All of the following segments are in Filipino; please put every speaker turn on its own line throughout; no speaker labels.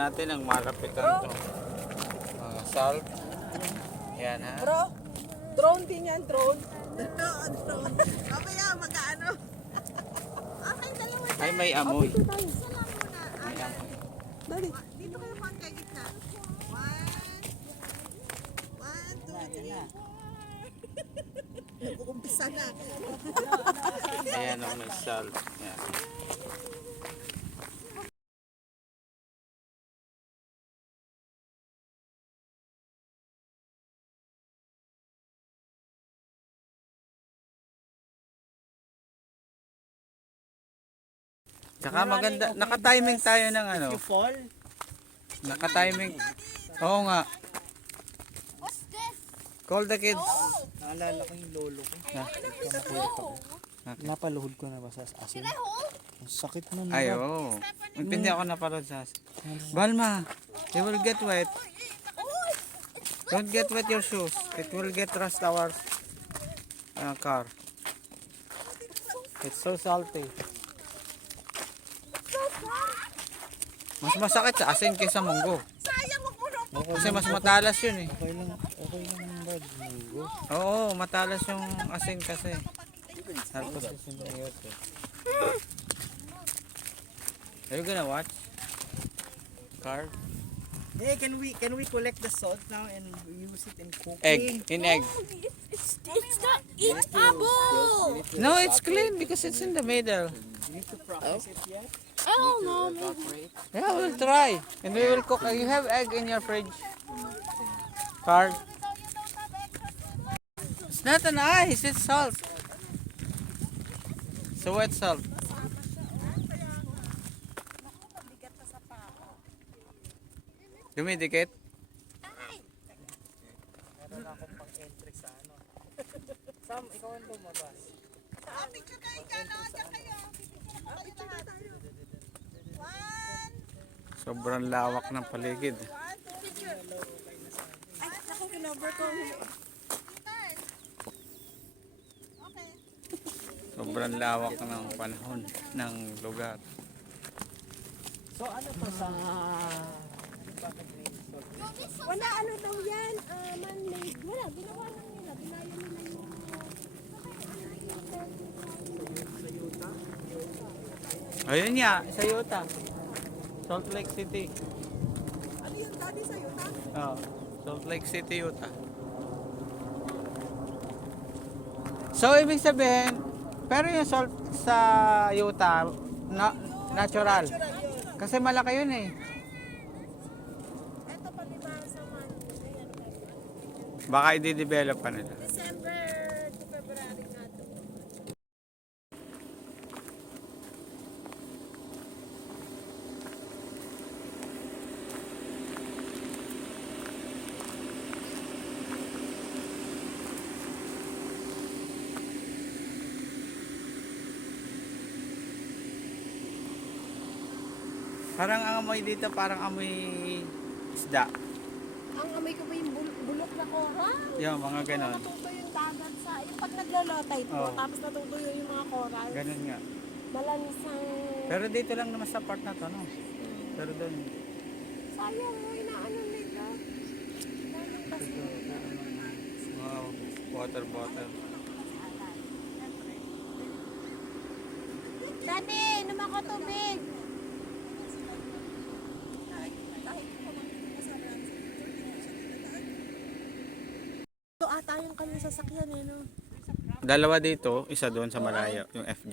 natin ang malapitan to. Mga salt. Yan ha.
Bro, drone din yan, drone. Drone. Mamaya, mag-ano. Okay, dalawa na.
Ay, may amoy.
Isa lang muna. Dali. Dito kayo pang kay gitna. One, two, three. Nag-uumpisa na.
Ayan o, may salt. Yan. Tsaka maganda, naka-timing tayo ng ano.
You fall?
Naka-timing. Oo nga. Call the kids.
Naalala ko yung lolo ko.
Okay.
Napaluhod ko na ba sa asin? Ang sakit na
Ay,
naman.
oo. Hindi ako naparod sa Balma, they will get wet. Don't get wet your shoes. It will get rust our car. It's so salty. Mas masakit sa asin kaysa munggo.
Sayang, wag mo na.
Kasi mas matalas yun eh.
Okay lang bad. Munggo.
Oo, matalas yung asin kasi. Tapos Are you gonna watch? Car?
Hey, can we collect the salt now and use it in cooking?
Egg. In egg.
It's not eatable.
No, it's clean because it's in the middle.
You need to process it yet?
I don't know.
Yeah, we'll try. And we will cook. You have egg in your fridge? Card? It's not an ice, it's salt. So wet salt. Dumidikit?
Meron akong pang-entry sa ano. Sam, ikaw ang lumabas.
Picture kayo dyan. Diyan kayo. Picture na tayo. One.
Sobrang lawak ng paligid.
Ay, naku, kinover ko. Okay.
Sobrang lawak ng panahon ng lugar.
So ano to sa...
Wala ano daw yan. Man-made. Wala. Ginawa lang nila. Binayan nila yung...
Ayun nga, sa Utah. Salt Lake City.
Ano yung daddy sa'yo, ha?
Oh, Salt Lake City, Utah. So, ibig sabihin, pero yung salt sa Utah, natural. Kasi malaki yun eh.
Ito palibasa man. Ayan.
Baka i-develop pa nila.
December to February nga to.
Parang ang amoy dito, parang amoy isda.
Ang amoy ko pa yung bulok na coral.
Yung mga ganon.
Natutuyo yung dagat sa... Yung pag naglolotay po,
Oo.
tapos natutuyo yung mga coral.
Ganon nga.
Malansang...
Pero dito lang naman sa part na to, no? Pero doon.
Sayang mo, inaano nila. Daming basura.
Wow, water bottle.
Dati, inom ako tubig. Ito ata yung kanyang sasakyan eh, no?
Dalawa dito, isa doon sa malayo, yung FJ.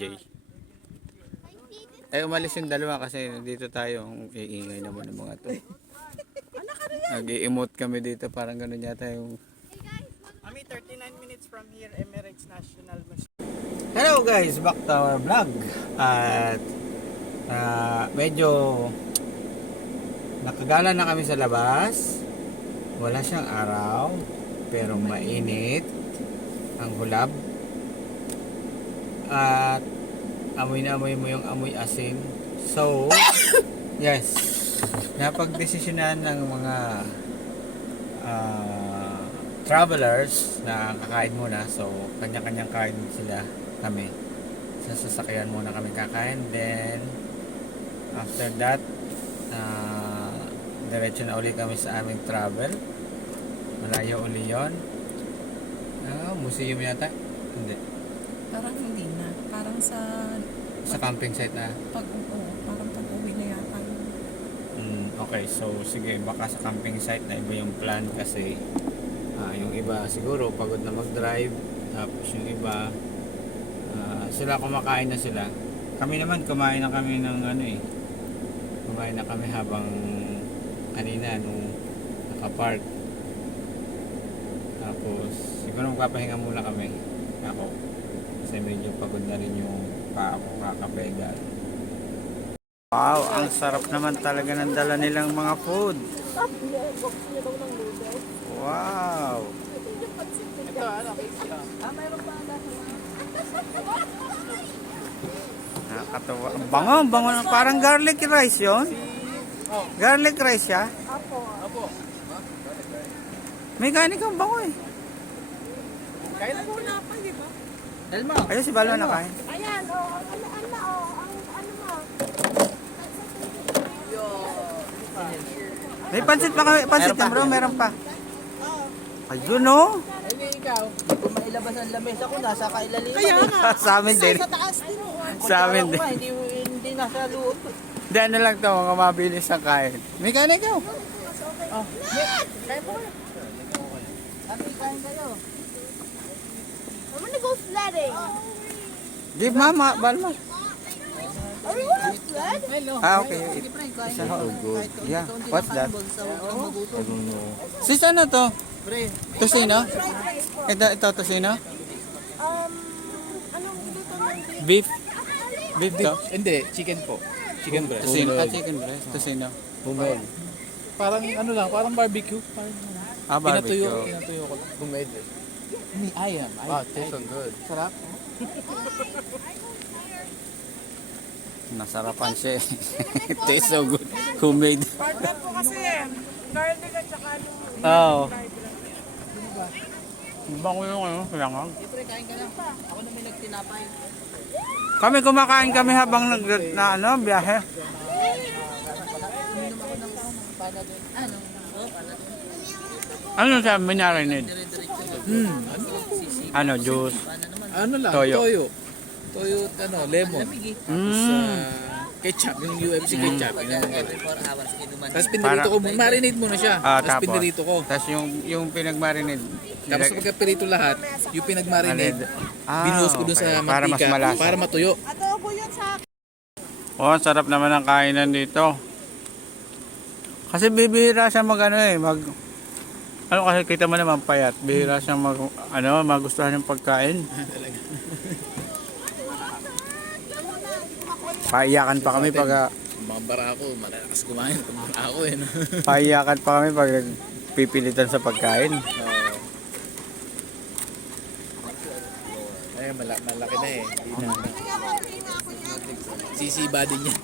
Eh, umalis yung dalawa kasi dito tayo, iingay naman ng mga to. Nag-i-emote kami dito, parang ganun yata yung...
Ami, 39 minutes from here, Emirates National Museum.
Hello guys, back to our vlog. At medyo nakagala na kami sa labas. Wala siyang araw, pero mainit ang hulab. At amoy na amoy mo yung amoy asin. So, yes, napagdesisyonan ng mga travelers na kakain muna. So, kanya-kanyang kain sila, kami. Sa sasakyan muna kami kakain. Then, after that, Diretso na uli kami sa aming travel. Malayo uli yun. Museum yata? Hindi.
Parang hindi na. Parang sa
Sa camping site na.
parang pag-uwi na yata.
Okay, so sige, baka sa camping site na iba yung plan kasi yung iba siguro pagod na mag-drive, tapos yung iba sila kumakain na sila. Kami naman kumain na kami ng kumain na kami habang kanina nung nakapark. Tapos siguro magpapahinga muna kami ako kasi medyo pagod na rin yung paa ko kakapegal. Wow, ang sarap naman talaga ng dala nilang mga food. Wow.
Ito, ano, cake lang.
Nakakatawa. Ang bango, ang bango. Parang garlic rice yun. Garlic rice siya.
Apo.
May kanin kang bango eh.
Kain na muna pa, di ba? Elma.
Ayun si Balma na kain.
Ayan, ano mo?
May pansit pa kami. Pansit na bro, meron pa. Ayun oh.
Ay, ikaw. Kung mailabas ang lamesa ko, nasa kailalim.
Kaya nga.
Sa amin din.
Sa taas din.
Sa amin din.
Hindi nasa loob.
Hindi, ano lang to, mga mabilis ang kain. May kain ikaw.
Kain po. Sabi, kain kayo.
I'm gonna go sledding.
Give mama, Balma.
Are we gonna sled?
Okay. So good. Yeah, what's that? Sis, ano to? Tosino? Ito tosino?
Anong luto ng
Beef? Beef to?
Hindi, chicken po. Chicken breast.
Tosino? Chicken breast. Tosino.
Parang ano lang, parang barbecue. Parang
Barbecue.
pinatuyo ko lang. Who made this? Me, I am. Wow, tastes so good. Sarap.
Nasarapan siya eh. Tastes so good. Who made?
Partner po kasi garlic at saka
Oo. Bango yung kailangan.
Siyempre, kain ka na. Ako na may nagtinapay.
Kami kumakain kami habang biyahe. Ano sa minarinade? Ano, juice?
Ano lang,
Toyo.
Toyo, lemon. Ketchup, yung UFC ketchup. Tapos pinirito ko, marinate mo na siya. Tapos pinirito ko.
Tapos yung pinagmarinade.
Tapos pagka pirito lahat, yung pinagmarinate, binuhos ko dun sa
para mas
mantika
malasa.
para matuyo.
adobo yun sa akin.
Oh, sarap naman ang kainan dito. Kasi bibihira siya kasi kita mo naman payat. Bihira siya magustuhan ng pagkain. Paiyakan pa kami pag
Mga barako, malalakas kumain. Ako eh.
paiyakan pa kami pag pipilitan sa pagkain.
Ay, malaki na eh. Hindi na. Sisiba din yan.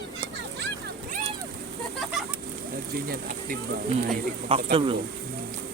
Ganyan, active ba?
Active.